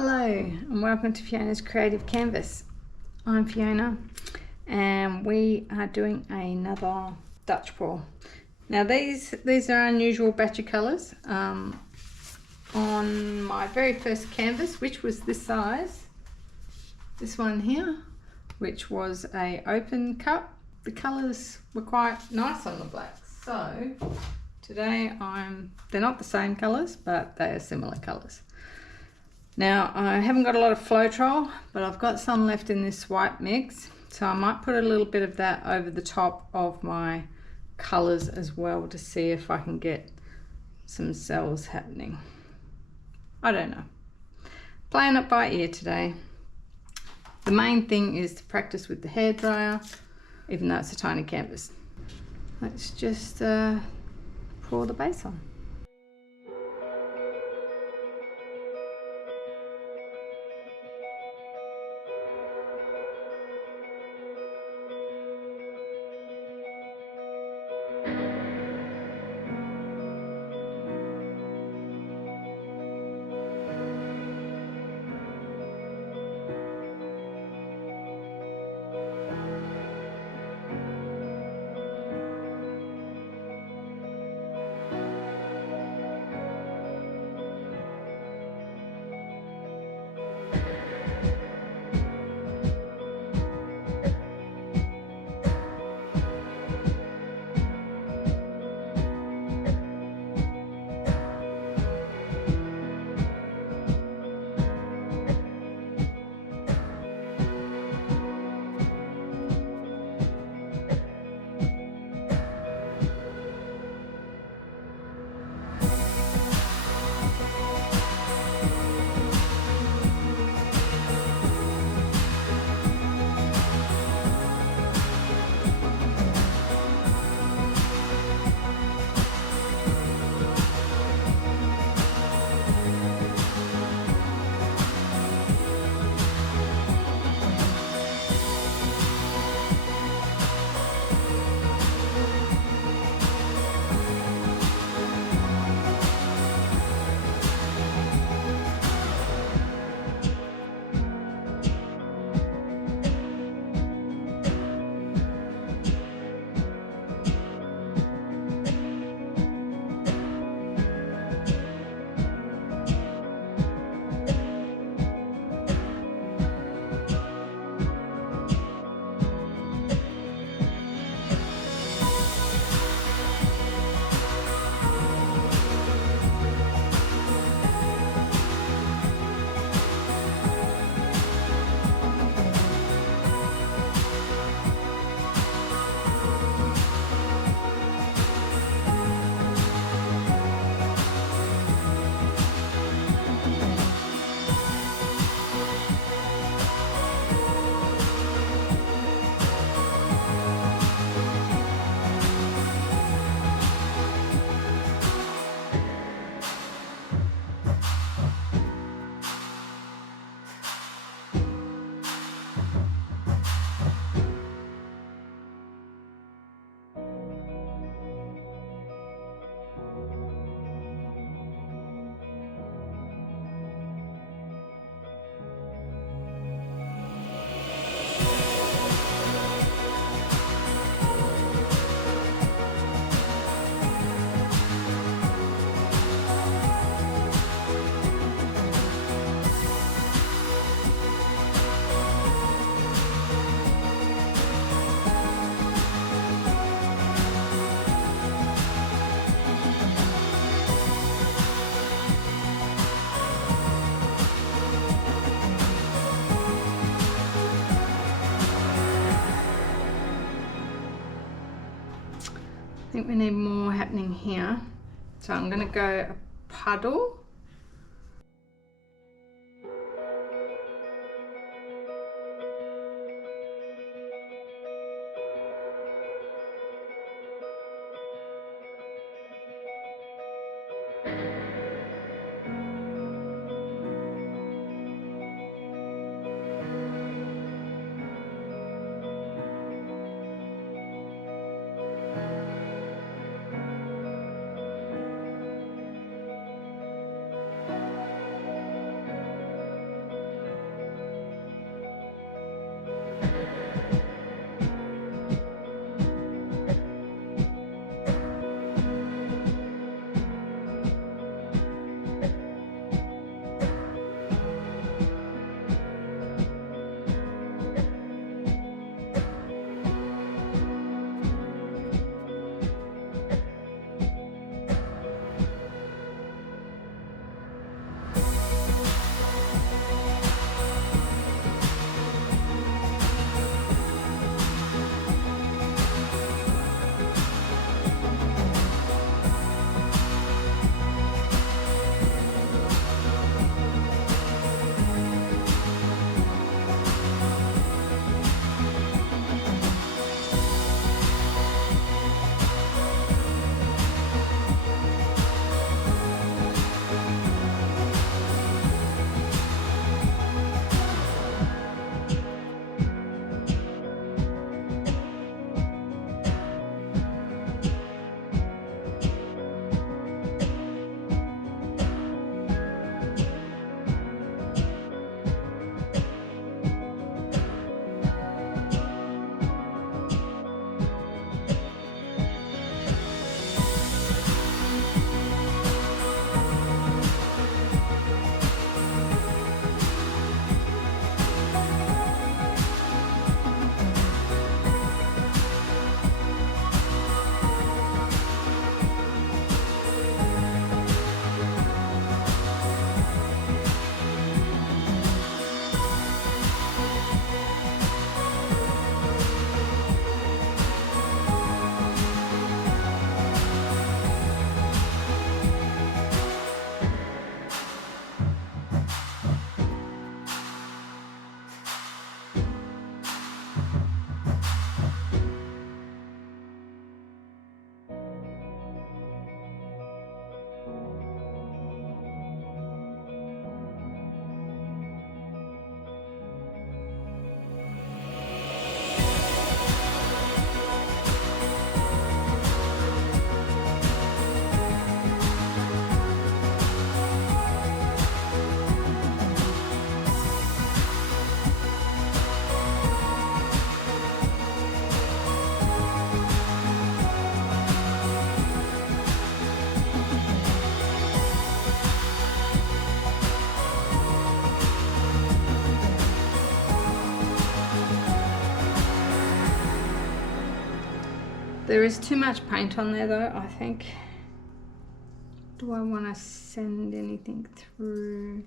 Hello and welcome to Fiona's Creative Canvas. I'm Fiona and we are doing another Dutch pour. Now these are unusual batch of colours. On my very first canvas, which was this size, this one here, which was a open cup, the colours were quite nice on the blacks. So today they're not the same colours, but they are similar colours. Now I haven't got a lot of Floetrol, but I've got some left in this white mix, so I might put a little bit of that over the top of my colours as well to see if I can get some cells happening. I don't know. Playing it by ear today. The main thing is to practice with the hairdryer, even though it's a tiny canvas. Let's just pour the base on. I think we need more happening here. So I'm going to go a puddle. There is too much paint on there though, I think. Do I want to send anything through?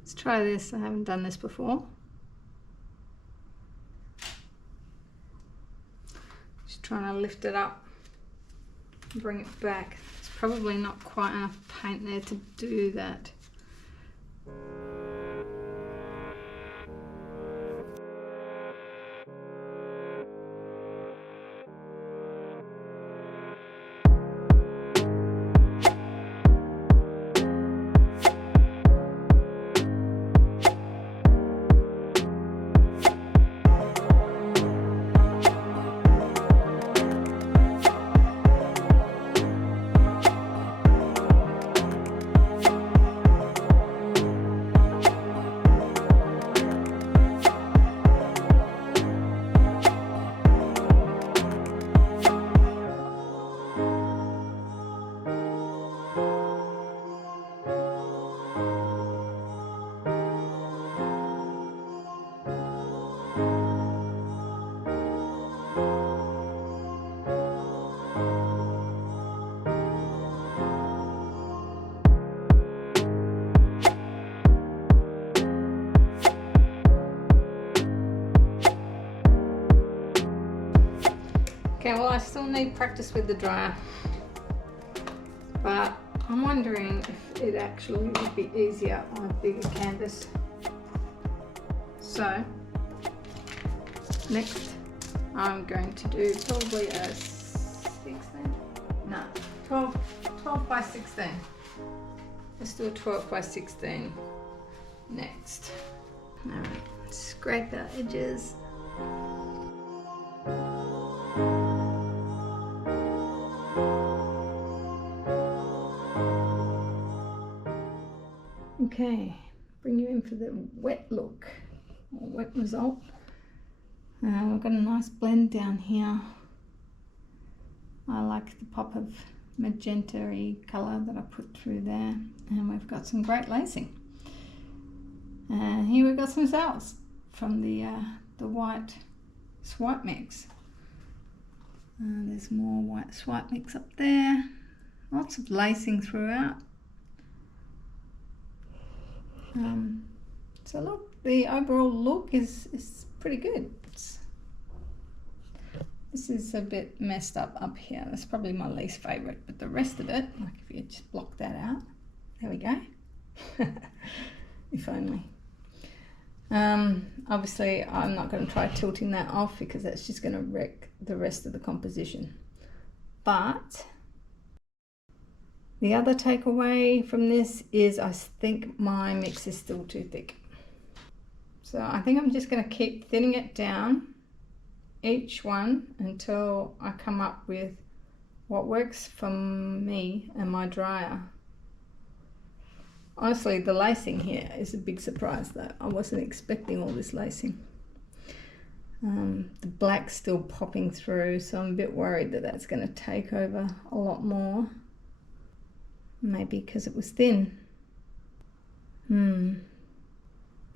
Let's try this. I haven't done this before. Just trying to lift it up, bring it back. It's probably not quite enough paint there to do that. Okay, well I still need practice with the dryer, but I'm wondering if it actually would be easier on a bigger canvas. So next I'm going to do probably a 12 by 16. Let's do a 12 by 16 next. Alright, scrape our edges. Okay, bring you in for the wet look, or wet result. We've got a nice blend down here. I like the pop of magenta-y colour that I put through there, and we've got some great lacing. And here we've got some cells from the white swipe mix. There's more white swipe mix up there. Lots of lacing throughout. So look, the overall look is pretty good. This is a bit messed up here. That's probably my least favourite, but the rest of it, like if you just block that out, there we go. If only. Obviously I'm not going to try tilting that off because that's just going to wreck the rest of the composition. But the other takeaway from this is I think my mix is still too thick. So I think I'm just going to keep thinning it down, each one, until I come up with what works for me and my dryer. Honestly, the lacing here is a big surprise though. I wasn't expecting all this lacing. The black's still popping through, so I'm a bit worried that that's going to take over a lot more. Maybe because it was thin.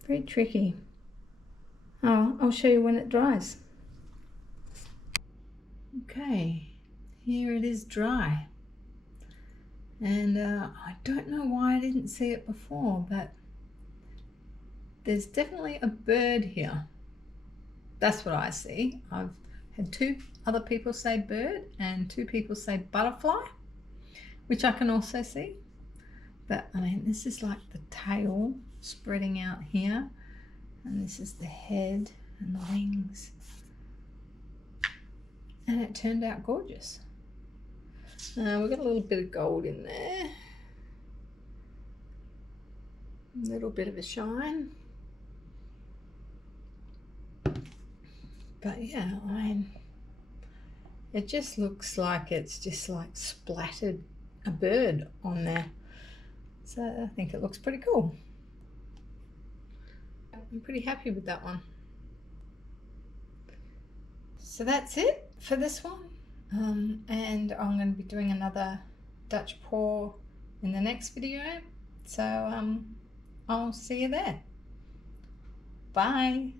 Very tricky. Oh, I'll show you when it dries. Okay, here it is dry. And I don't know why I didn't see it before, but there's definitely a bird here. That's what I see. I've had 2 other people say bird and 2 people say butterfly, which I can also see. But I mean, this is like the tail spreading out here, and this is the head and the wings, and it turned out gorgeous. We've got a little bit of gold in there, a little bit of a shine, but yeah, I mean, it just looks like it's just like splattered a bird on there. So I think it looks pretty cool. I'm pretty happy with that one. So that's it for this one. And I'm going to be doing another Dutch pour in the next video. So I'll see you there. Bye.